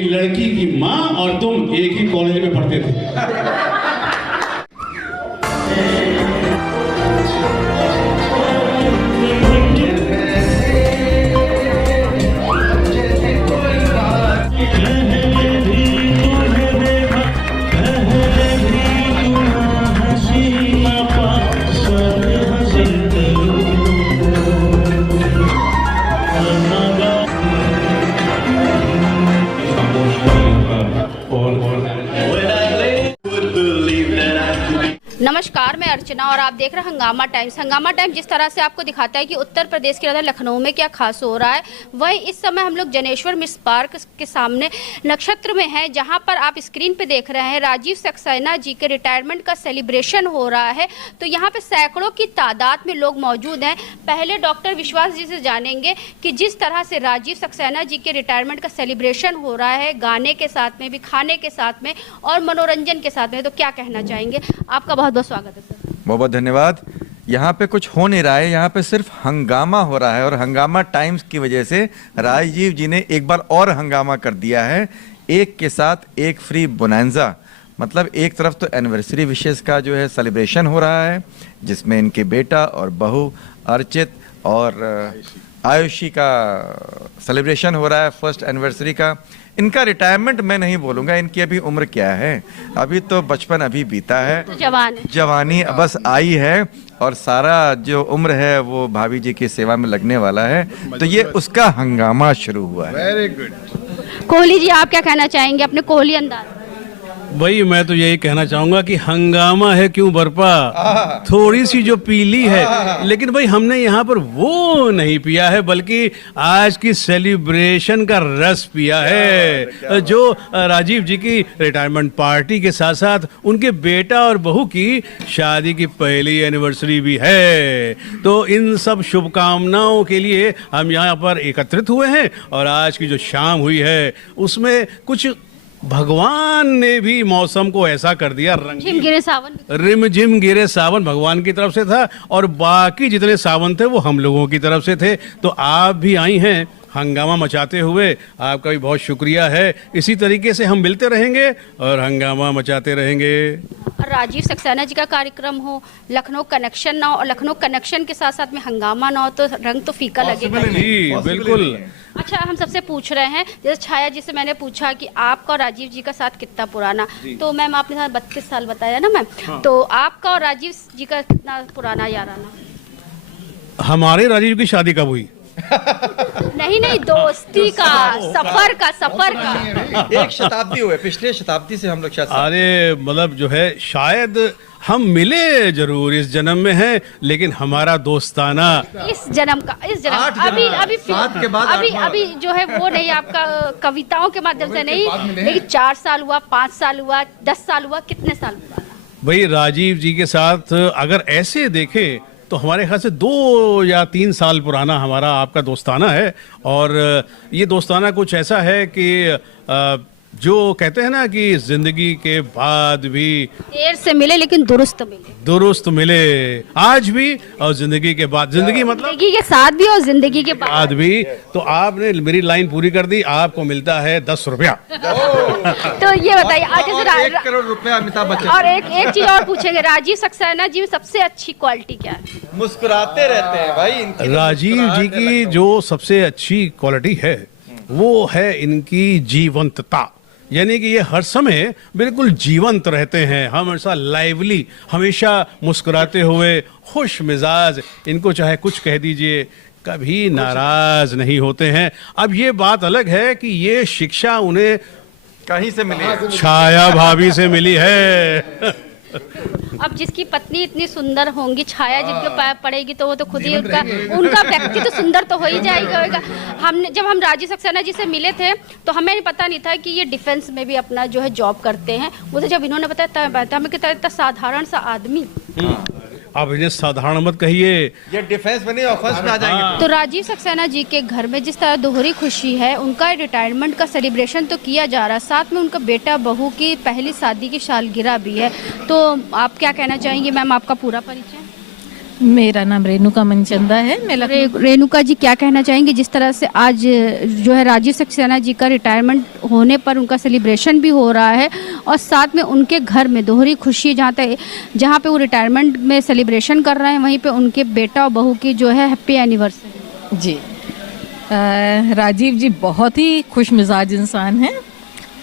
आपकी लड़की की माँ और तुम एक ही कॉलेज में पढ़ते थे। नमस्कार, मैं अर्चना और आप देख रहे हैं हंगामा टाइम्स। हंगामा टाइम्स जिस तरह से आपको दिखाता है कि उत्तर प्रदेश के राजधानी लखनऊ में क्या खास हो रहा है, वही इस समय हम लोग जनेश्वर मिश्र पार्क के सामने नक्षत्र में हैं, जहां पर आप स्क्रीन पे देख रहे हैं राजीव सक्सेना जी के रिटायरमेंट का सेलिब्रेशन हो रहा है। तो यहाँ पे सैकड़ों की तादाद में लोग मौजूद हैं। पहले डॉक्टर विश्वास जी से जानेंगे कि जिस तरह से राजीव सक्सेना जी के रिटायरमेंट का सेलिब्रेशन हो रहा है, गाने के साथ में भी, खाने के साथ में और मनोरंजन के साथ में, तो क्या कहना चाहेंगे? आपका बहुत बहुत स्वागत है सर। बहुत बहुत धन्यवाद। यहाँ पे कुछ हो नहीं रहा है, यहाँ पे सिर्फ हंगामा हो रहा है और हंगामा टाइम्स की वजह से राजीव जी ने एक बार और हंगामा कर दिया है। एक के साथ एक फ्री बोनांजा, मतलब एक तरफ तो एनिवर्सरी विशेष का जो है सेलिब्रेशन हो रहा है, जिसमें इनके बेटा और बहू अर्चित और आयुषी का सेलिब्रेशन हो रहा है फर्स्ट एनिवर्सरी का। इनका रिटायरमेंट मैं नहीं बोलूँगा, इनकी अभी उम्र क्या है, अभी तो बचपन अभी बीता है, जवानी बस आई है और सारा जो उम्र है वो भाभी जी की सेवा में लगने वाला है। तो ये उसका हंगामा शुरू हुआ है। Very good. कोहली जी, आप क्या कहना चाहेंगे अपने कोहली अंदाज? भाई मैं तो यही कहना चाहूंगा कि हंगामा है क्यों बरपा, थोड़ी सी जो पीली है, लेकिन भाई हमने यहाँ पर वो नहीं पिया है, बल्कि आज की सेलिब्रेशन का रस पिया है, जो राजीव जी की रिटायरमेंट पार्टी के साथ साथ उनके बेटा और बहू की शादी की पहली एनिवर्सरी भी है। तो इन सब शुभकामनाओं के लिए हम यहाँ पर एकत्रित हुए हैं और आज की जो शाम हुई है उसमें कुछ भगवान ने भी मौसम को ऐसा कर दिया, रिम गिरे सावन, रिम झिम गिरे सावन भगवान की तरफ से था और बाकी जितने सावन थे वो हम लोगों की तरफ से थे। तो आप भी आई हैं हंगामा मचाते हुए, आपका भी बहुत शुक्रिया है। इसी तरीके से हम मिलते रहेंगे और हंगामा मचाते रहेंगे। राजीव सक्सेना जी का कार्यक्रम हो, लखनऊ कनेक्शन ना हो, और लखनऊ कनेक्शन के साथ साथ में हंगामा ना हो, तो रंग तो फीका लगेगा। जी बिल्कुल। अच्छा, हम सबसे पूछ रहे हैं, जैसे छाया जी से मैंने पूछा कि आपका और राजीव जी का साथ कितना पुराना, तो मैम आपने 32 साल बताया ना मैम। हाँ। तो आपका और राजीव जी का कितना पुराना याराना? हमारे राजीव की शादी कब हुई? नहीं, दोस्ती का, सफर का एक शताब्दी हुए, पिछले शताब्दी से हम लोग शायद। अरे मतलब जो है, शायद हम मिले जरूर इस जन्म में हैं, लेकिन हमारा दोस्ताना इस जन्म अभी जो है वो नहीं, आपका कविताओं के माध्यम से नहीं, लेकिन 4 साल हुआ, 5 साल हुआ, 10 साल हुआ, कितने साल हुआ? भाई राजीव जी के साथ अगर ऐसे देखें तो हमारे ख्याल से 2 या 3 साल पुराना हमारा आपका दोस्ताना है। और ये दोस्ताना कुछ ऐसा है कि जो कहते हैं ना कि जिंदगी के बाद भी देर से मिले लेकिन दुरुस्त मिले आज भी, और जिंदगी के बाद, जिंदगी मतलब जिंदगी के साथ भी और जिंदगी के बाद भी। तो आपने मेरी लाइन पूरी कर दी, आपको मिलता है 10 रुपया। तो ये बताइए, 1 करोड़ रुपया अमिताभ बच्चन। और एक चीज और पूछेंगे, राजीव सक्सेना जी में सबसे अच्छी क्वालिटी क्या है? मुस्कुराते रहते हैं भाई। राजीव जी की जो सबसे अच्छी क्वालिटी है वो है इनकी जीवंतता, यानी कि ये हर समय बिल्कुल जीवंत रहते हैं, हमेशा लाइवली, हमेशा मुस्कुराते हुए, खुश मिजाज। इनको चाहे कुछ कह दीजिए, कभी नाराज नहीं होते हैं। अब ये बात अलग है कि ये शिक्षा उन्हें कहीं से मिली है, छाया भाभी से मिली है। अब जिसकी पत्नी इतनी सुंदर होंगी, छाया जिनके पास पड़ेगी, तो वो तो खुद ही उनका व्यक्ति तो सुंदर तो हो ही जाएगा। जब हम राजीव सक्सेना जी से मिले थे तो हमें पता नहीं था कि ये डिफेंस में भी अपना जो है जॉब करते हैं। वो तो जब इन्होंने बताया तब हमें इतना साधारण सा आदमी। आप इन्हें साधारण मत कहिए, ये डिफेंस में नहीं ऑफेंस में आ जाएंगे। तो राजीव सक्सेना जी के घर में जिस तरह दोहरी खुशी है, उनका रिटायरमेंट का सेलिब्रेशन तो किया जा रहा है, साथ में उनका बेटा बहू की पहली शादी की सालगिरह भी है। तो आप क्या कहना चाहेंगे मैम, आपका पूरा परिचय? मेरा नाम रेणुका मनचंदा है। मैं रेणुका जी, क्या कहना चाहेंगे जिस तरह से आज जो है राजीव सक्सेना जी का रिटायरमेंट होने पर उनका सेलिब्रेशन भी हो रहा है और साथ में उनके घर में दोहरी खुशी, जहाँ पे वो रिटायरमेंट में सेलिब्रेशन कर रहे हैं वहीं पे उनके बेटा और बहू की जो है हैप्पी एनिवर्सरी। जी, राजीव जी बहुत ही खुश मिजाज इंसान हैं।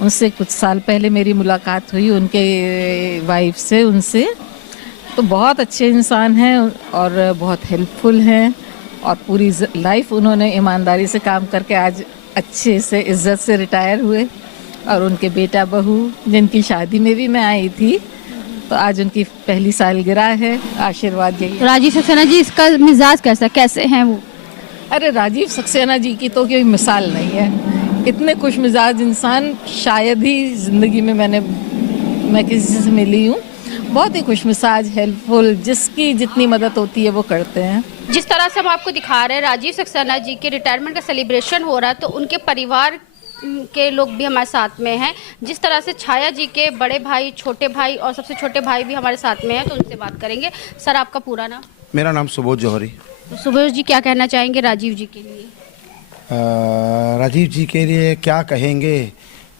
उनसे कुछ साल पहले मेरी मुलाकात हुई, उनके वाइफ से, उनसे तो बहुत अच्छे इंसान हैं और बहुत हेल्पफुल हैं और पूरी लाइफ उन्होंने ईमानदारी से काम करके आज अच्छे से इज्जत से रिटायर हुए। और उनके बेटा बहू जिनकी शादी में भी मैं आई थी, तो आज उनकी पहली सालगिरह है। आशीर्वाद यही। राजीव सक्सेना जी, इसका मिजाज कैसे हैं वो? अरे राजीव सक्सेना जी की तो कोई मिसाल नहीं है। इतने खुश मिजाज इंसान शायद ही ज़िंदगी में मैं किसी से मिली हूँ। बहुत ही खुश मिजाज, हेल्पफुल, जिसकी जितनी मदद होती है वो करते हैं। जिस तरह से हम आपको दिखा रहे हैं राजीव सक्सेना जी के रिटायरमेंट का सेलिब्रेशन हो रहा है, तो उनके परिवार के लोग भी हमारे साथ में हैं। जिस तरह से छाया जी के बड़े भाई, छोटे भाई और सबसे छोटे भाई भी हमारे साथ में हैं, तो उनसे बात करेंगे। सर, आपका पूरा नाम? मेरा नाम सुबोध जौहरी। तो सुबोध जी, क्या कहना चाहेंगे राजीव जी के लिए? राजीव जी के लिए क्या कहेंगे,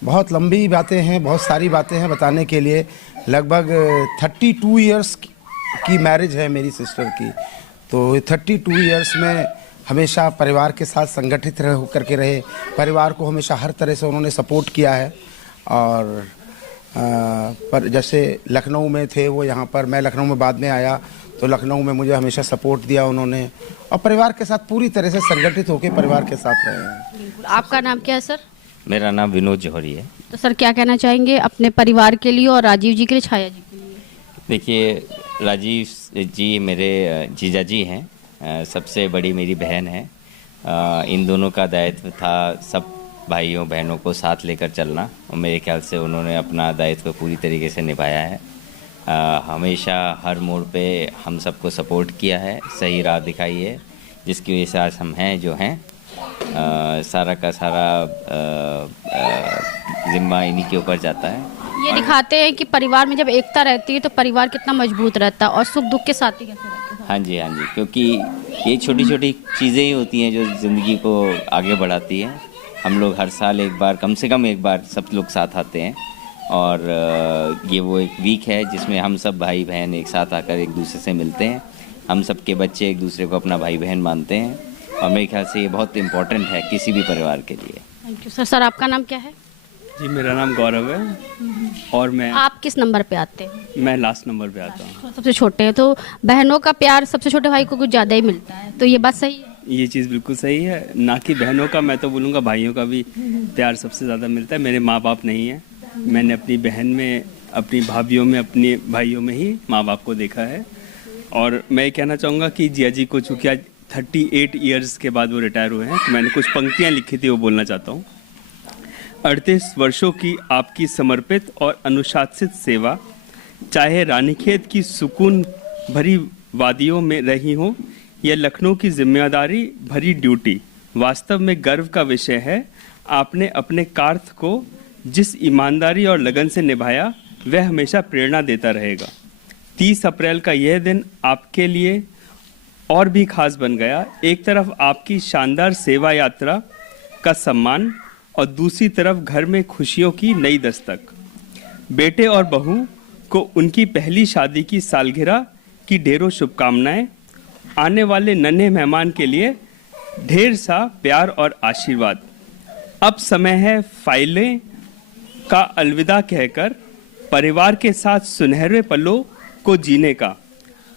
बहुत लंबी बातें हैं, बहुत सारी बातें हैं बताने के लिए। लगभग 32 इयर्स की मैरिज है मेरी सिस्टर की, तो 32 इयर्स में हमेशा परिवार के साथ संगठित होकर के रहे। परिवार को हमेशा हर तरह से उन्होंने सपोर्ट किया है। और पर जैसे लखनऊ में थे वो, यहाँ पर मैं लखनऊ में बाद में आया, तो लखनऊ में मुझे हमेशा सपोर्ट दिया उन्होंने और परिवार के साथ पूरी तरह से संगठित होकर परिवार के साथ रहे हैं। आपका नाम क्या है सर? मेरा नाम विनोद जौहरी है। तो सर, क्या कहना चाहेंगे अपने परिवार के लिए और राजीव जी के लिए, छाया जी के लिए? देखिए, राजीव जी मेरे जीजा जी हैं, सबसे बड़ी मेरी बहन है। इन दोनों का दायित्व था सब भाइयों बहनों को साथ लेकर चलना, और मेरे ख्याल से उन्होंने अपना दायित्व पूरी तरीके से निभाया है। हमेशा हर मोड़ पे हम सबको सपोर्ट किया है, सही राह दिखाई है, जिसकी वजह से आज हम हैं जो हैं। सारा का सारा जिम्मा इन्हीं के ऊपर जाता है। ये दिखाते हैं कि परिवार में जब एकता रहती है तो परिवार कितना मजबूत रहता है और सुख दुख के साथ ही कैसे रहते हैं। हाँ जी, क्योंकि ये छोटी छोटी चीज़ें ही होती हैं जो ज़िंदगी को आगे बढ़ाती हैं। हम लोग हर साल एक बार, कम से कम एक बार सब लोग साथ आते हैं, और ये वो एक वीक है जिसमें हम सब भाई बहन एक साथ आकर एक दूसरे से मिलते हैं। हम सब के बच्चे एक दूसरे को अपना भाई बहन मानते हैं, और मेरे ख्याल से ये बहुत इम्पोर्टेंट है किसी भी परिवार के लिए। Thank you sir. सर, आपका नाम क्या है? जी, मेरा नाम गौरव है और आप किस नंबर पे आते हैं? मैं लास्ट नंबर पे आता हूँ। सबसे छोटे हैं, तो बहनों का प्यार सबसे छोटे भाई को कुछ ज़्यादा ही मिलता है, तो ये बात सही है? ये चीज़ बिल्कुल सही है, ना कि बहनों का, मैं तो बोलूँगा भाइयों का भी प्यार सबसे ज़्यादा मिलता है। मेरे माँ बाप नहीं हैं, मैंने अपनी बहन में, अपनी भाभियों में, अपने भाइयों में ही माँ बाप को देखा है। और मैं कहना चाहूँगा कि जिया जी को चूँकि आज 38 ईयर्स के बाद वो रिटायर हुए हैं, तो मैंने कुछ पंक्तियाँ लिखी थी, वो बोलना चाहता हूँ। 38 वर्षों की आपकी समर्पित और अनुशासित सेवा, चाहे रानीखेत की सुकून भरी वादियों में रही हो या लखनऊ की जिम्मेदारी भरी ड्यूटी, वास्तव में गर्व का विषय है। आपने अपने कार्य को जिस ईमानदारी और लगन से निभाया, वह हमेशा प्रेरणा देता रहेगा। 30 अप्रैल का यह दिन आपके लिए और भी खास बन गया। एक तरफ आपकी शानदार सेवा यात्रा का सम्मान और दूसरी तरफ घर में खुशियों की नई दस्तक। बेटे और बहू को उनकी पहली शादी की सालगिरह की ढेरों शुभकामनाएं। आने वाले नन्हे मेहमान के लिए ढेर सा प्यार और आशीर्वाद। अब समय है फाइलें का अलविदा कहकर परिवार के साथ सुनहरे पलों को जीने का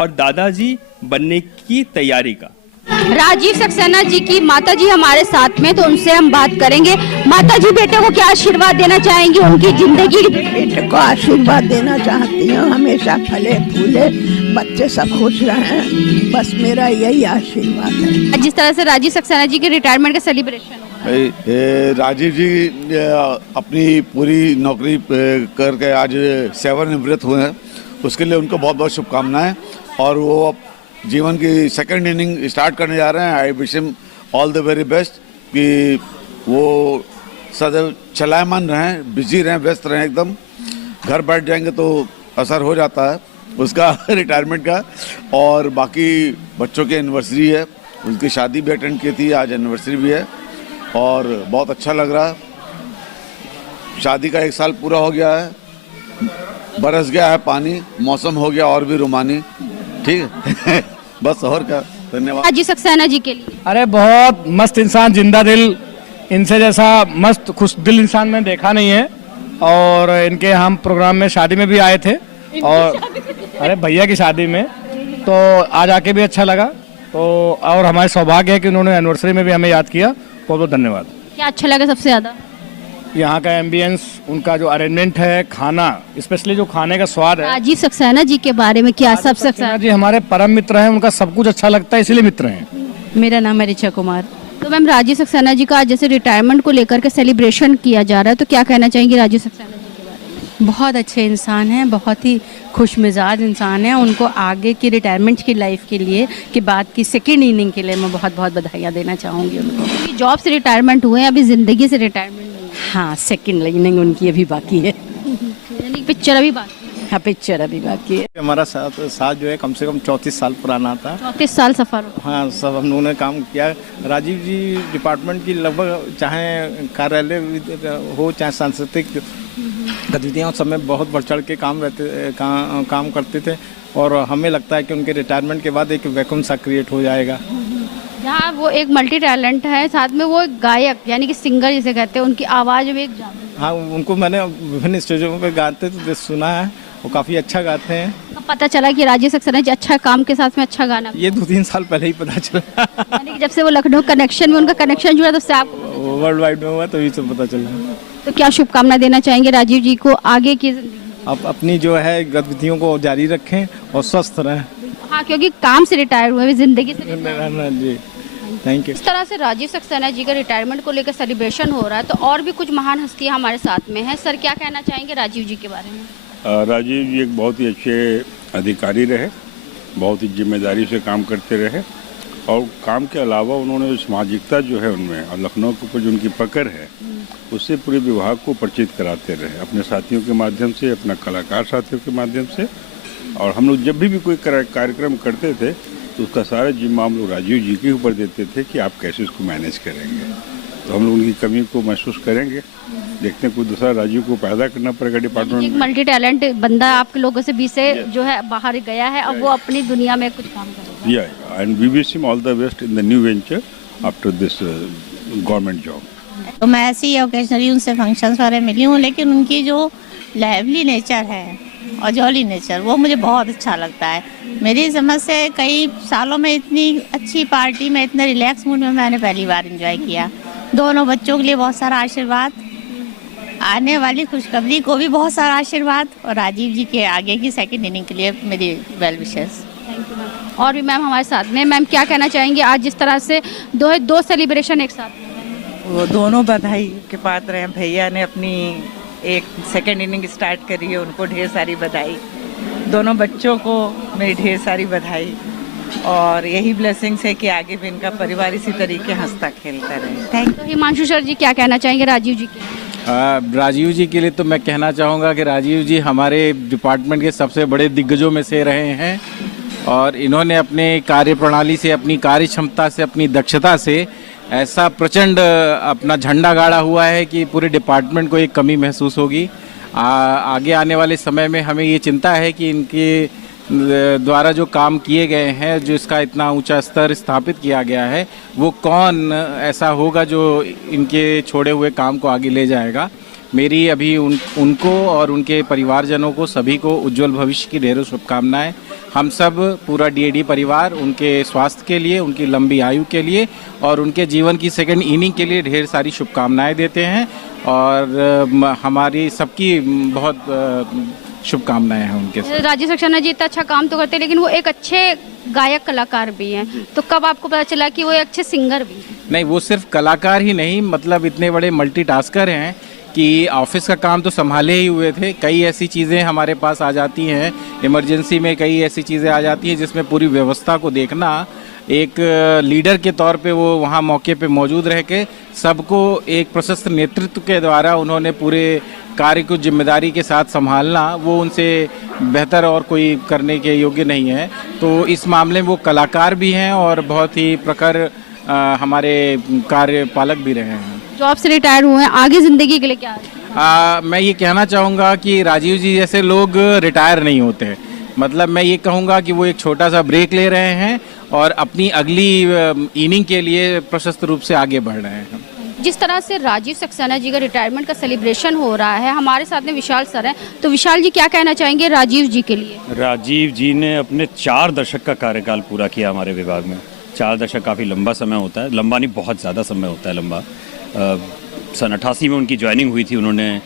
और दादाजी बनने की तैयारी का। राजीव सक्सेना जी की माता जी हमारे साथ में, तो उनसे हम बात करेंगे। माता जी, बेटे को क्या आशीर्वाद देना चाहेंगी उनकी जिंदगी? बेटे को आशीर्वाद देना चाहती हूँ, हमेशा फले फूले, बच्चे सब खुश रहें, बस मेरा यही आशीर्वाद है। जिस तरह से राजीव सक्सेना जी के रिटायरमेंट का सेलिब्रेशन, राजीव जी अपनी पूरी नौकरी करके आज सेवानिवृत्त हुए हैं, उसके लिए उनको बहुत बहुत शुभकामनाएं। और वो अब जीवन की सेकंड इनिंग स्टार्ट करने जा रहे हैं। I wish him all the very best, कि वो सदैव चलायमान रहें, बिजी रहें, व्यस्त रहें एकदम। घर बैठ जाएंगे तो असर हो जाता है, उसका रिटायरमेंट का। और बाकी बच्चों की एनिवर्सरी है, उनकी शादी भी अटेंड की थी, आज एनिवर्सरी भी है और बहुत अच्छा लग रहा है। शादी का 1 साल पूरा हो गया है, बरस गया है पानी, मौसम हो गया और भी रोमानी। ठीक है बस और क्या, धन्यवाद। राजीव सक्सेना जी के लिए अरे बहुत मस्त इंसान, जिंदा दिल, इनसे जैसा मस्त खुश दिल इंसान मैंने देखा नहीं है। और इनके हम प्रोग्राम में शादी में भी आए थे और अरे भैया की शादी में, तो आज आके भी अच्छा लगा। तो और हमारे सौभाग्य है कि उन्होंने एनिवर्सरी में भी हमें याद किया, बहुत बहुत धन्यवाद। क्या अच्छा लगा सबसे ज़्यादा? यहाँ का एम्बियंस, उनका जो अरेंजमेंट है, खाना, स्पेशली जो खाने का स्वाद है। राजीव सक्सेना जी के बारे में क्या सबसे सक्सेना जी हमारे परम मित्र हैं, उनका सब कुछ अच्छा लगता है, इसलिए मित्र हैं। मेरा नाम है ऋचा कुमार। तो मैम, राजीव सक्सेना जी का आज जैसे रिटायरमेंट को लेकर के सेलिब्रेशन किया जा रहा है, तो क्या कहना चाहेंगे राजीव सक्सेना जी के बारे में? बहुत अच्छे इंसान हैं, बहुत ही खुश मिजाज इंसान हैं। उनको आगे की रिटायरमेंट की लाइफ के लिए, कि बाद की सेकेंड इनिंग के लिए मैं बहुत बहुत बधाइयाँ देना चाहूँगी उनको। जॉब से रिटायरमेंट हुए हैं, अभी ज़िंदगी से रिटायरमेंट नहीं हुआ। हाँ, सेकेंड इनिंग उनकी अभी बाकी है। यानी पिक्चर अभी बाकी है। हाँ, पिक्चर अभी बाकी है। हमारा साथ जो है कम से कम 34 साल पुराना था। 34 साल सफ़र हो। हाँ, सब हम लोगों ने काम किया। राजीव जी डिपार्टमेंट की लगभग, चाहे कार्यालय हो चाहे सांस्कृतिक गतिविधियाँ, सब में बहुत बढ़ चढ़ के काम करते थे। और हमें लगता है कि उनके रिटायरमेंट के बाद एक वैक्यूम सा क्रिएट हो जाएगा। जहाँ वो एक मल्टी टैलेंट है, साथ में वो एक गायक यानी कि सिंगर जिसे कहते हैं, उनकी आवाज़ में एक जादू। हाँ, उनको मैंने विभिन्न स्टेजों पे गाते तो सुना है, वो काफ़ी अच्छा गाते हैं। अब पता चला कि राजीव सक्सेना जी अच्छा काम के साथ में अच्छा गाना। ये 2-3 साल पहले ही पता चला। यानी कि जब से वो लखनऊ कनेक्शन में उनका कनेक्शन जुड़ा, तब से आपको वर्ल्ड वाइड में हुआ तो ये सब पता चला। तो क्या शुभकामनाएं देना चाहेंगे राजीव जी को आगे की जिंदगी? आप अपनी जो है गतिविधियों को जारी रखें और स्वस्थ रहें। हाँ, क्योंकि काम से रिटायर हुए, जिंदगी से जी, थैंक यू। इस तरह से राजीव सक्सेना जी का रिटायरमेंट को लेकर सेलिब्रेशन हो रहा है, तो और भी कुछ महान हस्तियां हमारे साथ में हैं। सर, क्या कहना चाहेंगे राजीव जी के बारे में? राजीव जी एक बहुत ही अच्छे अधिकारी रहे, बहुत ही जिम्मेदारी से काम करते रहे और काम के अलावा उन्होंने सामाजिकता जो है उनमें और लखनऊ के ऊपर जो उनकी पकड़ है उससे पूरे विभाग को परिचित कराते रहे, अपने साथियों के माध्यम से, अपना कलाकार साथियों के माध्यम से। और हम लोग जब भी कोई कार्यक्रम करते थे तो उसका सारा जिम्मा हम लोग राजीव जी के ऊपर देते थे कि आप कैसे उसको मैनेज करेंगे। तो हम लोग उनकी कमी को महसूस करेंगे, देखते हैं कोई दूसरा राजीव को पैदा करना पड़ेगा डिपार्टमेंट एक में। मल्टी टैलेंट बंदा आपके लोगों से बीच से जो है बाहर गया है, अब वो अपनी दुनिया में कुछ काम करेगा। Yeah, and we wish him all the best in the new venture after this government job. तो मैं ऐसे ही ओकेजनली उनसे फंक्शंस वगैरह मिली हूँ, लेकिन उनकी जो लाइवली नेचर है और जॉली नेचर, वो मुझे बहुत अच्छा लगता है। मेरी समझ से कई सालों में इतनी अच्छी पार्टी में, इतने रिलैक्स मूड में मैंने पहली बार एंजॉय किया। दोनों बच्चों के लिए बहुत सारा आशीर्वाद, आने वाली खुशखबरी को भी बहुत सारा आशीर्वाद, और राजीव जी के आगे की सेकंड इनिंग के लिए मेरी well wishes. Thank you ma'am. और भी मैम हमारे साथ में, मैम क्या कहना चाहेंगे आज जिस तरह से दो सेलिब्रेशन एक साथ? वो दोनों बधाई के पात्र हैं। भैया ने अपनी एक सेकेंड इनिंग स्टार्ट करी है, उनको ढेर सारी बधाई। दोनों बच्चों को मेरी ढेर सारी बधाई, और यही ब्लेसिंग्स है कि आगे भी इनका परिवार इसी तरीके हंसता खेलता रहे। Thank you. Himanshu sir ji क्या कहना चाहेंगे राजीव जी के? राजीव जी के लिए तो मैं कहना चाहूँगा कि राजीव जी हमारे डिपार्टमेंट के सबसे बड़े दिग्गजों में से रहे हैं, और इन्होंने अपने कार्य प्रणाली से, अपनी कार्य क्षमता से, अपनी दक्षता से ऐसा प्रचंड अपना झंडा गाड़ा हुआ है कि पूरे डिपार्टमेंट को एक कमी महसूस होगी। आगे आने वाले समय में हमें ये चिंता है कि इनके द्वारा जो काम किए गए हैं, जो इसका इतना ऊंचा स्तर स्थापित किया गया है, वो कौन ऐसा होगा जो इनके छोड़े हुए काम को आगे ले जाएगा। मेरी अभी उनको और उनके परिवारजनों को सभी को उज्जवल भविष्य की ढेरों शुभकामनाएं। हम सब पूरा डीएडी परिवार उनके स्वास्थ्य के लिए, उनकी लंबी आयु के लिए और उनके जीवन की सेकंड इनिंग के लिए ढेर सारी शुभकामनाएं देते हैं, और हमारी सबकी बहुत शुभकामनाएं हैं उनके साथ। राजीव सक्सेना जी इतना अच्छा काम तो करते हैं, लेकिन वो एक अच्छे गायक कलाकार भी हैं, तो कब आपको पता चला कि वो एक अच्छे सिंगर भी हैं? नहीं, वो सिर्फ कलाकार ही नहीं, मतलब इतने बड़े मल्टीटास्कर हैं कि ऑफिस का काम तो संभाले ही हुए थे। कई ऐसी चीज़ें हमारे पास आ जाती हैं, इमरजेंसी में कई ऐसी चीज़ें आ जाती हैं जिसमें पूरी व्यवस्था को देखना एक लीडर के तौर पे वो वहाँ मौके पे मौजूद रह के सबको एक प्रशस्त नेतृत्व के द्वारा उन्होंने पूरे कार्य को जिम्मेदारी के साथ संभालना, वो उनसे बेहतर और कोई करने के योग्य नहीं है। तो इस मामले में वो कलाकार भी हैं और बहुत ही प्रखर हमारे कार्यपालक भी रहे हैं। जॉब से रिटायर हुए हैं, आगे ज़िंदगी के लिए क्या मैं ये कहना चाहूँगा कि राजीव जी जैसे लोग रिटायर नहीं होते। मतलब मैं ये कहूँगा कि वो एक छोटा सा ब्रेक ले रहे हैं और अपनी अगली इनिंग के लिए प्रशस्त रूप से आगे बढ़ रहे हैं। जिस तरह से राजीव सक्सेना जी का रिटायरमेंट का सेलिब्रेशन हो रहा है, हमारे साथ में विशाल सर हैं, तो विशाल जी क्या कहना चाहेंगे राजीव जी के लिए? राजीव जी ने अपने 4 दशक का कार्यकाल पूरा किया हमारे विभाग में। 4 दशक काफ़ी लंबा समय होता है, लंबा नहीं बहुत ज़्यादा समय होता है लंबा। सन 88 में उनकी ज्वाइनिंग हुई थी। उन्होंने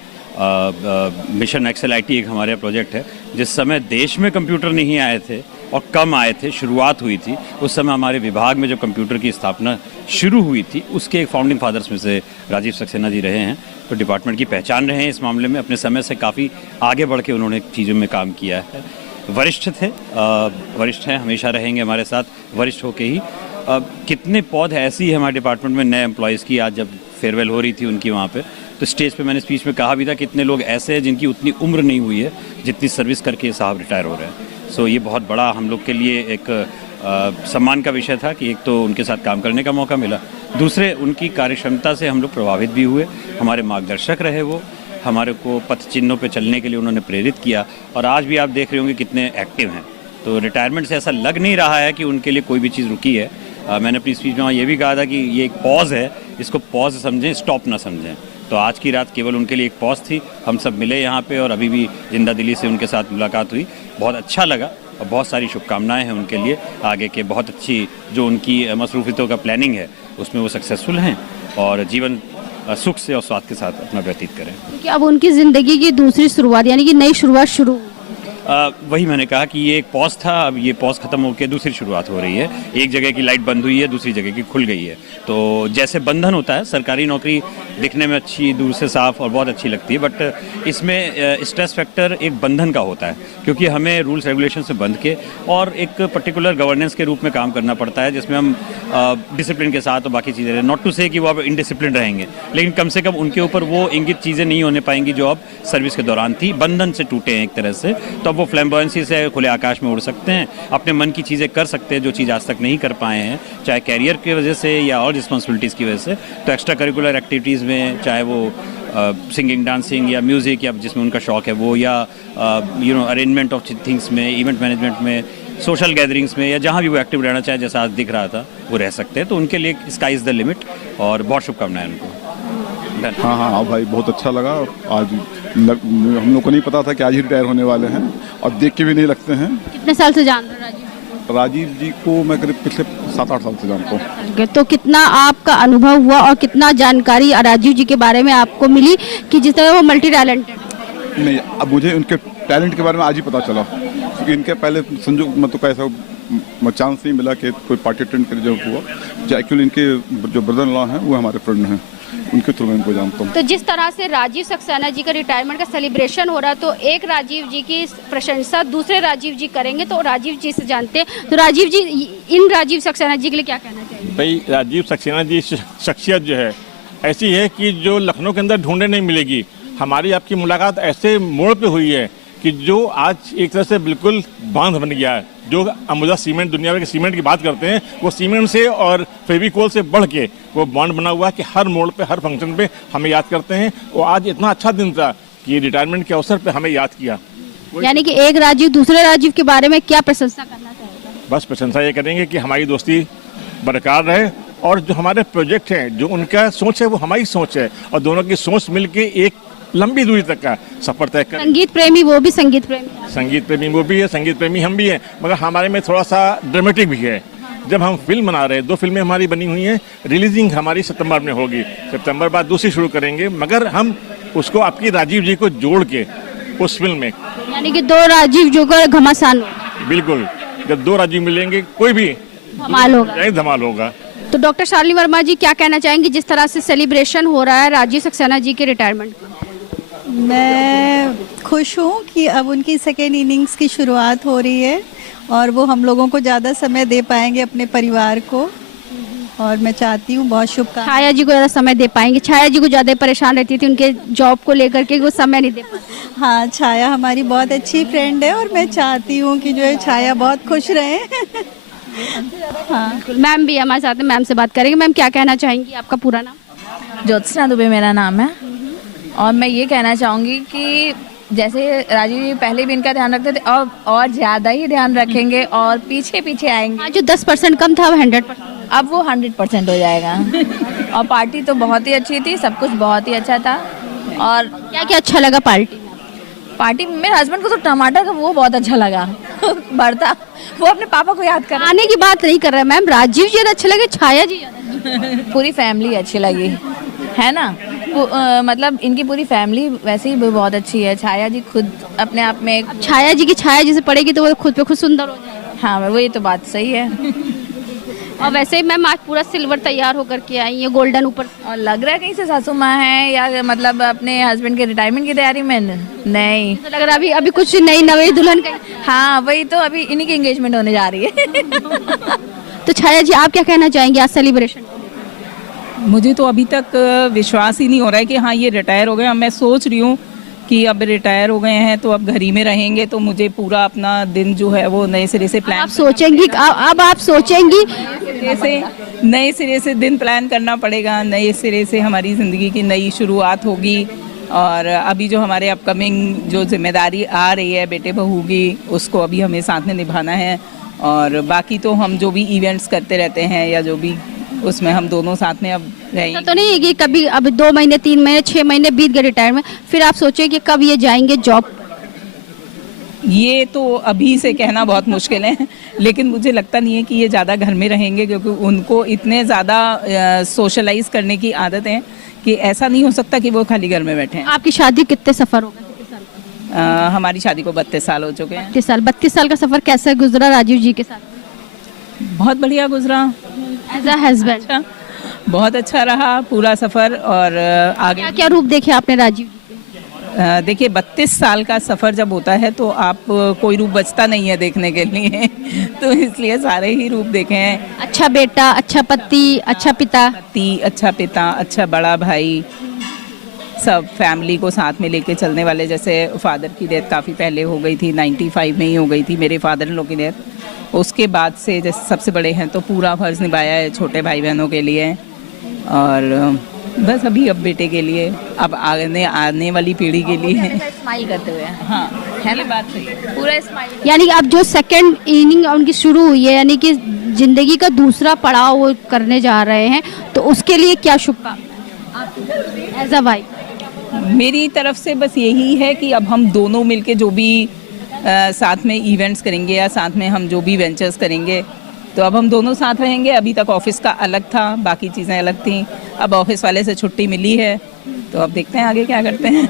मिशन एक्सेल IT एक हमारे प्रोजेक्ट है, जिस समय देश में कंप्यूटर नहीं आए थे और कम आए थे, शुरुआत हुई थी, उस समय हमारे विभाग में जब कंप्यूटर की स्थापना शुरू हुई थी, उसके एक फाउंडिंग फादर्स में से राजीव सक्सेना जी रहे हैं। तो डिपार्टमेंट की पहचान रहे हैं इस मामले में। अपने समय से काफ़ी आगे बढ़ के उन्होंने चीज़ों में काम किया है। वरिष्ठ थे, वरिष्ठ हैं, हमेशा रहेंगे हमारे साथ वरिष्ठ होके ही। कितने पौध ऐसी है हमारे डिपार्टमेंट में नए एम्प्लॉयज़ की। आज जब फेयरवेल हो रही थी उनकी वहाँ पे, तो स्टेज पे मैंने स्पीच में कहा भी था कितने लोग ऐसे हैं जिनकी उतनी उम्र नहीं हुई है जितनी सर्विस करके साहब रिटायर हो रहे हैं। सो ये बहुत बड़ा हम लोग के लिए एक सम्मान का विषय था कि एक तो उनके साथ काम करने का मौका मिला, दूसरे उनकी कार्यक्षमता से हम लोग प्रभावित भी हुए। हमारे मार्गदर्शक रहे वो, हमारे को पथ चिन्हों पे चलने के लिए उन्होंने प्रेरित किया और आज भी आप देख रहे होंगे कितने एक्टिव हैं। तो रिटायरमेंट से ऐसा लग नहीं रहा है कि उनके लिए कोई भी चीज़ रुकी है। मैंने अपनी स्पीच में ये भी कहा था कि ये एक पॉज है, इसको पॉज समझें, स्टॉप ना समझें। तो आज की रात केवल उनके लिए एक पॉज थी। हम सब मिले यहाँ पे और अभी भी जिंदा दिली से उनके साथ मुलाकात हुई, बहुत अच्छा लगा और बहुत सारी शुभकामनाएं हैं उनके लिए आगे के। बहुत अच्छी जो उनकी मसरूफियतों का प्लानिंग है उसमें वो सक्सेसफुल हैं और जीवन सुख से और स्वाद के साथ अपना व्यतीत करें। क्योंकि अब उनकी ज़िंदगी की दूसरी शुरुआत यानी कि नई शुरुआत शुरू। वही मैंने कहा कि ये एक पॉज था, अब ये पॉज खत्म होकर दूसरी शुरुआत हो रही है। एक जगह की लाइट बंद हुई है, दूसरी जगह की खुल गई है। तो जैसे बंधन होता है, सरकारी नौकरी दिखने में अच्छी, दूर से साफ और बहुत अच्छी लगती है, बट इसमें स्ट्रेस फैक्टर एक बंधन का होता है क्योंकि हमें रूल्स रेगुलेशन से बंध के और एक पर्टिकुलर गवर्नेंस के रूप में काम करना पड़ता है, जिसमें हम डिसिप्लिन के साथ और बाकी चीज़ें, नॉट टू से कि वो अब इनडिसिप्लिन रहेंगे, लेकिन कम से कम उनके ऊपर वो इंगित चीज़ें नहीं होने पाएंगी जो अब सर्विस के दौरान थी। बंधन से टूटे हैं एक तरह से, तो वो फ्लैम्बॉयंसी से खुले आकाश में उड़ सकते हैं, अपने मन की चीज़ें कर सकते हैं जो चीज़ आज तक नहीं कर पाए हैं, चाहे कैरियर की वजह से या और रिस्पॉन्सिबिलिटीज़ की वजह से। तो एक्स्ट्रा करिकुलर एक्टिविटीज़ में, चाहे वो सिंगिंग, डांसिंग या म्यूज़िक या जिसमें उनका शौक है वो, या अरेंजमेंट ऑफ थिंग्स में, इवेंट मैनेजमेंट में, सोशल गैदरिंग्स में, या जहाँ भी वो एक्टिव रहना चाहे, जैसा आज दिख रहा था वो रह सकते हैं। तो उनके लिए स्काई इज़ द लिमिट और बहुत शुभकामनाएं उनको। हाँ भाई, बहुत अच्छा लगा। आज हम लोग को नहीं पता था कि आज ही रिटायर होने वाले हैं और देख के भी नहीं लगते हैं। कितने साल से जान रहे हो राजीव जी को? मैं करीब पिछले 7-8 साल से जानता हूँ। तो कितना आपका अनुभव हुआ और कितना जानकारी राजीव जी के बारे में आपको मिली कि जिस तरह वो मल्टी टैलेंटेड? नहीं, अब मुझे उनके टैलेंट के बारे में आज ही पता चला क्योंकि इनके पहले संजोग मतलब का ऐसा चांस नहीं मिला कि कोई पार्टी अटेंड करे जो हुआ। जो एक्चुअली इनके जो ब्रदर लॉ हैं वो हमारे फ्रेंड हैं, उनके थ्रू मैं इनको जानता हूँ। तो जिस तरह से राजीव सक्सेना जी का रिटायरमेंट का सेलिब्रेशन हो रहा है, तो एक राजीव जी की प्रशंसा दूसरे राजीव जी करेंगे, तो राजीव जी से जानते हैं। तो राजीव जी, इन राजीव सक्सेना जी के लिए क्या कहना चाहिए? भाई, राजीव सक्सेना जी शख्सियत जो है ऐसी है कि जो लखनऊ के अंदर ढूंढने नहीं मिलेगी। हमारी आपकी मुलाकात ऐसे मोड़ पे हुई है कि जो आज एक तरह से बिल्कुल बांध बन गया है। जो अम्बुजा सीमेंट, दुनिया भर के सीमेंट की बात करते हैं, वो सीमेंट से और फेविकोल से बढ़ के वो बॉन्ड बना हुआ है कि हर मोड़ पे, हर फंक्शन पे हमें याद करते हैं। और आज इतना अच्छा दिन था कि रिटायरमेंट के अवसर पे हमें याद किया। यानी कि एक राजीव दूसरे राजीव के बारे में क्या प्रशंसा करना चाहेगा? बस प्रशंसा ये करेंगे कि हमारी दोस्ती बरकरार रहे और जो हमारे प्रोजेक्ट हैं, जो उनका सोच है वो हमारी सोच है और दोनों की सोच मिलके एक लंबी दूरी तक का सफर तय कर। संगीत प्रेमी वो भी संगीत प्रेमी, संगीत प्रेमी वो भी है, संगीत प्रेमी हम भी हैं, मगर हमारे में थोड़ा सा ड्रामेटिक भी है। जब हम फिल्म बना रहे हैं, 2 फिल्में हमारी बनी हुई हैं, रिलीजिंग हमारी सितंबर में होगी, सितंबर बाद दूसरी शुरू करेंगे, मगर हम उसको आपकी राजीव जी को जोड़ के उस फिल्म में, यानी कि 2 राजीव जो का घमासान, बिल्कुल जब 2 राजीव मिलेंगे कोई भी धमाल होगा, धमाल होगा। तो डॉक्टर शालिनी वर्मा जी क्या कहना चाहेंगे जिस तरह से सेलिब्रेशन हो रहा है राजीव सक्सेना जी के रिटायरमेंट का? मैं खुश हूँ कि अब उनकी सेकेंड इनिंग्स की शुरुआत हो रही है और वो हम लोगों को ज़्यादा समय दे पाएंगे अपने परिवार को, और मैं चाहती हूँ बहुत शुभकामनाएं। छाया जी को ज़्यादा समय दे पाएंगे? छाया जी को ज़्यादा परेशान रहती थी उनके जॉब को लेकर के, वो समय नहीं दे पाती। हाँ, छाया हमारी बहुत अच्छी फ्रेंड है और मैं चाहती हूँ कि जो है छाया बहुत खुश रहे। हाँ, मैम भी हमारे साथ, मैम से बात करेंगे। मैम क्या कहना चाहेंगी? आपका पूरा नाम? ज्योत्सना दुबे मेरा नाम है, और मैं ये कहना चाहूँगी कि जैसे राजीव जी पहले भी इनका ध्यान रखते थे और ज़्यादा ही ध्यान रखेंगे और पीछे पीछे आएंगे। जो 10% कम था वो 100%, अब वो 100% हो जाएगा। और पार्टी तो बहुत ही अच्छी थी, सब कुछ बहुत ही अच्छा था। और क्या क्या अच्छा लगा पार्टी में? मेरे हस्बैंड को तो टमाटर का वो बहुत अच्छा लगा भरता, वो अपने पापा को याद कर। आने की बात नहीं कर रहे मैम, राजीव जी अच्छे लगे, छाया जी पूरी फैमिली अच्छी लगी है ना। मतलब इनकी पूरी फैमिली वैसे ही बहुत अच्छी है। छाया जी खुद अपने आप में, छाया जी की छाया जैसे पड़ेगी तो वो खुद पे खुद सुंदर हो जाएगी। हाँ, वो ये तो बात सही है। और वैसे मैम आज पूरा सिल्वर तैयार होकर के आई है, गोल्डन ऊपर। और लग रहा है कहीं से सासू माँ है या मतलब अपने हस्बैंड के रिटायरमेंट की तैयारी में? नहीं, तो लग रहा है अभी कुछ नई नई दुल्हन का। हाँ, वही तो, अभी इन्हीं की एंगेजमेंट होने जा रही है। तो छाया जी आप क्या कहना चाहेंगे आज सेलिब्रेशन? मुझे तो अभी तक विश्वास ही नहीं हो रहा है कि हाँ ये रिटायर हो गए। मैं सोच रही हूँ कि अब रिटायर हो गए हैं तो अब घर ही में रहेंगे, तो मुझे पूरा अपना दिन जो है वो नए सिरे से प्लान। आप सोचेंगी, अब आप सोचेंगी नए सिरे से दिन प्लान करना पड़ेगा, नए सिरे से हमारी ज़िंदगी की नई शुरुआत होगी। और अभी जो हमारे अपकमिंग जो जिम्मेदारी आ रही है बेटे बहू की, उसको अभी हमें साथ में निभाना है। और बाकी तो हम जो भी इवेंट्स करते रहते हैं या जो भी, उसमें हम दोनों साथ में अब रहेंगे। तो नहीं है कि कभी अब 2 महीने 3 महीने 6 महीने बीत गए रिटायरमेंट, फिर आप सोचे कि कब ये जाएंगे जॉब? ये तो अभी से कहना बहुत मुश्किल है, लेकिन मुझे लगता नहीं है कि ये ज़्यादा घर में रहेंगे, क्योंकि उनको इतने ज़्यादा सोशलाइज करने की आदत है कि ऐसा नहीं हो सकता कि वो खाली घर में बैठे हैं। आपकी शादी कितने सफ़र हो गए? हमारी शादी को 32 साल हो चुके हैं। 32 साल का सफ़र कैसे गुजरा राजीव जी के साथ? बहुत बढ़िया गुजरा। एज अ हस्बैंड बहुत अच्छा रहा पूरा सफ़र। और आगे क्या क्या रूप देखे आपने राजीव जी? देखिए 32 साल का सफ़र जब होता है तो आप कोई रूप बचता नहीं है देखने के लिए, तो इसलिए सारे ही रूप देखे हैं। अच्छा बेटा, अच्छा पति, अच्छा पिता, अच्छा पिता, अच्छा बड़ा भाई, सब फैमिली को साथ में लेके चलने वाले। जैसे फादर की डेथ काफ़ी पहले हो गई थी, 95 में ही हो गई थी मेरे फादर इन लोग की डेथ। उसके बाद से जैसे सबसे बड़े हैं तो पूरा फर्ज निभाया है छोटे भाई बहनों के लिए, और बस अभी अब बेटे के लिए, अब आने वाली पीढ़ी के लिए। स्माइल करते हुए। हाँ, है ना, बात सही है, पूरा स्माइल। यानी अब जो सेकंड इनिंग उनकी शुरू हुई है, यानी कि जिंदगी का दूसरा पड़ाव वो करने जा रहे हैं, तो उसके लिए क्या शुभकामनाएं एज अ वाइफ? मेरी तरफ से बस यही है कि अब हम दोनों मिलके जो भी साथ में इवेंट्स करेंगे या साथ में हम जो भी वेंचर्स करेंगे, तो अब हम दोनों साथ रहेंगे। अभी तक ऑफिस का अलग था, बाकी चीज़ें अलग थी, अब ऑफिस वाले से छुट्टी मिली है, तो अब देखते हैं आगे क्या करते हैं।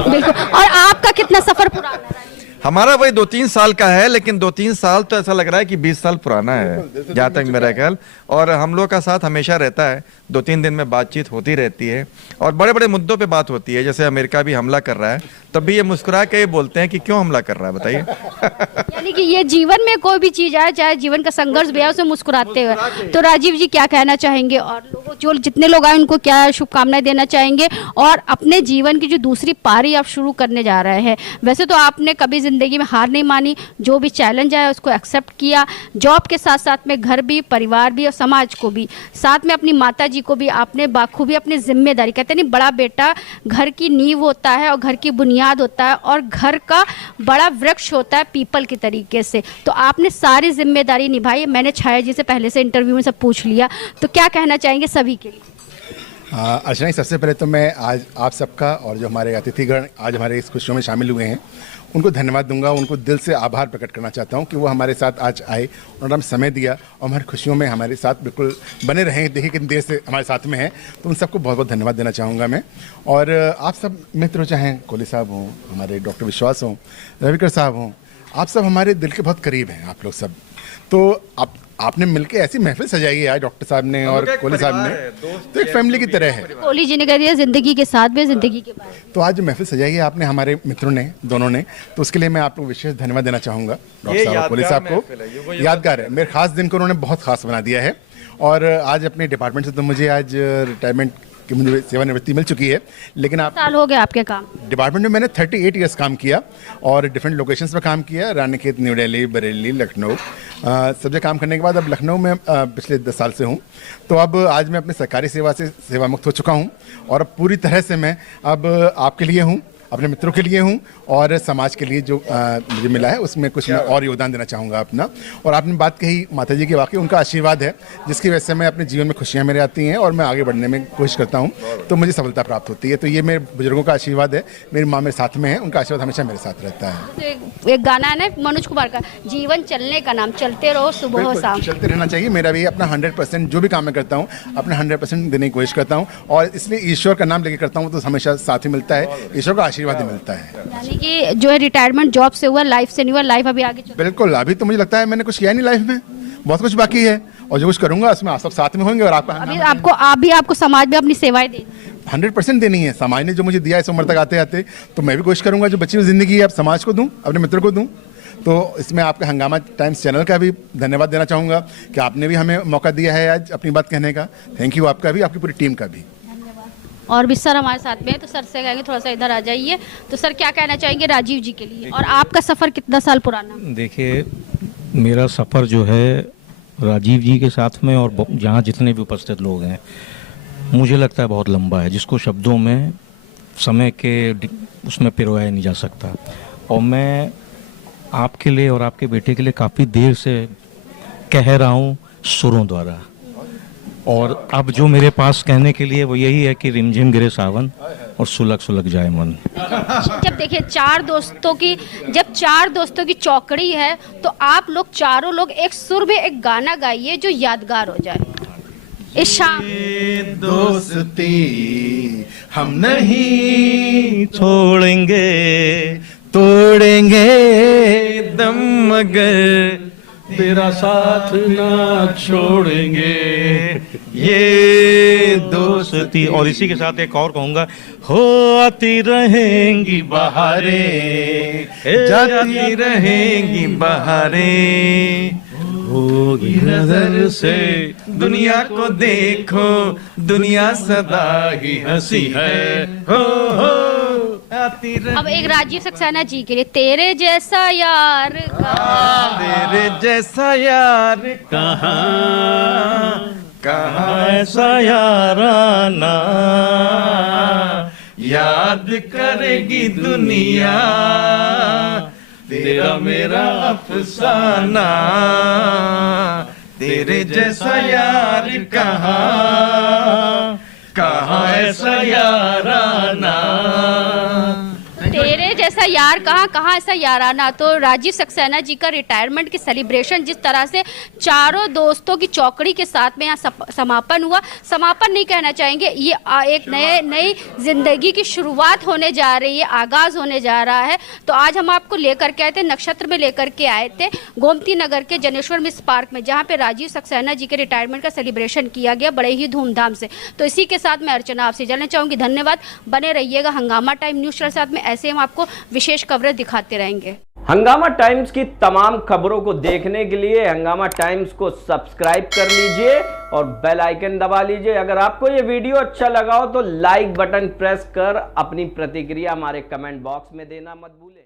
बिल्कुल। और आपका कितना सफ़र पुराना है? हमारा वही 2-3 साल का है, लेकिन 2-3 साल तो ऐसा लग रहा है कि 20 साल पुराना है जहाँ तक मेरा ख्याल। और हम लोग का साथ हमेशा रहता है, 2-3 दिन में बातचीत होती रहती है और बड़े बड़े मुद्दों पे बात होती है। जैसे अमेरिका भी हमला कर रहा है, तब भी ये मुस्कुरा के बोलते हैं कि क्यों हमला कर रहा है, बताइए। यानी कि ये जीवन में कोई भी चीज़ आए, चाहे जीवन का संघर्ष भी है, उसे मुस्कुराते हुए। तो राजीव जी क्या कहना चाहेंगे, और लोगों जो जितने लोग आए उनको क्या शुभकामनाएं देना चाहेंगे, और अपने जीवन की जो दूसरी पारी आप शुरू करने जा रहे हैं? वैसे तो आपने कभी ज़िंदगी में हार नहीं मानी, जो भी चैलेंज आया उसको एक्सेप्ट किया, जॉब के साथ साथ में घर भी, परिवार भी और समाज को भी, साथ में अपनी माता जी को भी आपने बाखूबी अपनी जिम्मेदारी, कहते नहीं बड़ा बेटा घर की नींव होता है और घर की बुनियाद होता है, और घर का बड़ा वृक्ष होता है पीपल के तरीके से। तो आपने सारी जिम्मेदारी निभाई। मैंने छाया जी से पहले से इंटरव्यू में सब पूछ लिया, तो क्या कहना चाहेंगे सभी के लिए? अर्चना, सबसे पहले तो मैं आज आप सबका और जो हमारे अतिथिगण आज हमारे इस खुशियों में शामिल हुए हैं उनको धन्यवाद दूंगा। उनको दिल से आभार प्रकट करना चाहता हूं कि वो हमारे साथ आज आए, उन्होंने हमें समय दिया और हमारी खुशियों में हमारे साथ बिल्कुल बने रहें। देखिए कितनी देर से हमारे साथ में हैं, तो उन सबको बहुत बहुत धन्यवाद देना चाहूँगा मैं। और आप सब मित्र, चाहें कोहली साहब हों, हमारे डॉक्टर विश्वास हों, रविकर साहब हों, आप सब हमारे दिल के बहुत करीब हैं आप लोग सब। तो आपने मिलके ऐसी महफिल सजाई है आज डॉक्टर साहब ने और कोहली साहब ने, तो एक फैमिली की तरह है। कोहली जी ने कह दिया जिंदगी के साथ भी जिंदगी के बाद। तो आज जो महफिल सजाई है आपने हमारे मित्रों ने, दोनों ने, तो उसके लिए मैं आपको विशेष धन्यवाद देना चाहूँगा डॉक्टर साहब और कोहली साहब को। यादगार है, मेरे खास दिन को उन्होंने बहुत खास बना दिया है। और आज अपने डिपार्टमेंट से तो मुझे आज रिटायरमेंट की मुझे सेवानिवृत्ति मिल चुकी है, लेकिन आप साल हो गए आपके काम डिपार्टमेंट में मैंने 38 इयर्स काम किया और डिफरेंट लोकेशंस पे काम किया, रानीखेत, न्यू दिल्ली, बरेली, लखनऊ, सब जगह काम करने के बाद अब लखनऊ में पिछले 10 साल से हूँ। तो अब आज मैं अपनी सरकारी सेवा से सेवामुक्त हो चुका हूँ और अब पूरी तरह से मैं अब आपके लिए हूँ, अपने मित्रों के लिए हूँ और समाज के लिए जो मुझे मिला है उसमें कुछ मैं और योगदान देना चाहूँगा अपना। और आपने बात कही माता जी की, वाकई उनका आशीर्वाद है जिसकी वजह से मैं अपने जीवन में खुशियाँ मेरे आती हैं और मैं आगे बढ़ने में कोशिश करता हूँ, तो मुझे सफलता प्राप्त होती है। तो ये मेरे बुजुर्गों का आशीर्वाद है, मेरी माँ मेरे साथ में है, उनका आशीर्वाद हमेशा मेरे साथ रहता है। तो एक गाना है ना मनोज कुमार का, जीवन चलने का नाम, चलते रहो सुबह हो शाम। चलते रहना चाहिए। मेरा भी अपना 100% जो भी काम मैं करता हूँ अपना 100% देने की कोशिश करता हूँ और इसलिए ईश्वर का नाम लेके करता हूँ तो हमेशा साथ ही मिलता है, ईश्वर का आशीर्वाद ही मिलता है। यानी कि जो है रिटायरमेंट जॉब से हुआ, लाइफ से नहीं हुआ, लाइफ अभी आगे बिल्कुल। अभी तो मुझे लगता है मैंने कुछ किया नहीं लाइफ में, बहुत कुछ बाकी है और जो कुछ करूंगा उसमें आप सब साथ में होंगे और आपको समाज में अपनी सेवाएं देनी 100% देनी है। समाज ने जो मुझे दिया है इस उम्र तक आते आते, तो मैं भी कोशिश करूंगा जो बची हुई जिंदगी है अब समाज को दूं, अपने मित्रों को दूं। तो इसमें आपके हंगामा टाइम्स चैनल का भी धन्यवाद देना चाहूँगा कि आपने भी हमें मौका दिया है आज अपनी बात कहने का। थैंक यू आपका भी, आपकी पूरी टीम का भी। और भी सर हमारे साथ में है, तो सर से कहेंगे थोड़ा सा इधर आ जाइए। तो सर क्या कहना चाहेंगे राजीव जी के लिए, और आपका सफ़र कितना साल पुराना? देखिए, मेरा सफ़र जो है राजीव जी के साथ में और जहाँ जितने भी उपस्थित लोग हैं, मुझे लगता है बहुत लंबा है, जिसको शब्दों में समय के उसमें पिरोया नहीं जा सकता। और मैं आपके लिए और आपके बेटे के लिए काफ़ी देर से कह रहा हूँ सुरों द्वारा, और अब जो मेरे पास कहने के लिए वो यही है कि रिमझिम गिरे सावन और सुलग सुलग जाए मन। जब देखिए चार दोस्तों की चौकड़ी है, तो आप लोग चारों लोग एक सुर में एक गाना गाइए जो यादगार हो जाए इस शाम। दोस्ती हम नहीं छोड़ेंगे, तोड़ेंगे दम मगर तेरा साथ ना छोड़ेंगे, ये दोस्ती। और इसी के साथ एक और कहूँगा, हो आती रहेंगी बहारें, जाती रहेंगी बहारें, होगी नजर से दुनिया को देखो, दुनिया सदा ही हंसी है, हो अब एक राजीव सक्सेना जी के लिए, तेरे जैसा यार कहाँ, तेरे जैसा यार कहाँ, कहाँ ऐसा याराना, याद करेगी दुनिया तेरा मेरा अफसाना, तेरे जैसा यार कहाँ, कहाँ ऐसा याराना, तेरे जैसा यार कहाँ, कहाँ ऐसा याराना। तो राजीव सक्सेना जी का रिटायरमेंट की सेलिब्रेशन जिस तरह से चारों दोस्तों की चौकड़ी के साथ में यहाँ समापन हुआ, समापन नहीं कहना चाहेंगे, ये एक नई जिंदगी की शुरुआत होने जा रही है, आगाज होने जा रहा है। तो आज हम आपको लेकर के आए थे, नक्षत्र में लेकर के आए थे गोमती नगर के जनेश्वर मिस पार्क में, जहाँ पे राजीव सक्सेना जी के रिटायरमेंट का सेलिब्रेशन किया गया बड़े ही धूमधाम से। तो इसी के साथ मैं अर्चना आपसे जानना चाहूँगी, धन्यवाद, बने रहिएगा हंगामा टाइम न्यूज़ के साथ में, ऐसे हम आपको विशेष कवरेज दिखाते रहेंगे। हंगामा टाइम्स की तमाम खबरों को देखने के लिए हंगामा टाइम्स को सब्सक्राइब कर लीजिए और बेल आइकन दबा लीजिए। अगर आपको ये वीडियो अच्छा लगा हो तो लाइक बटन प्रेस कर अपनी प्रतिक्रिया हमारे कमेंट बॉक्स में देना मत भूलें।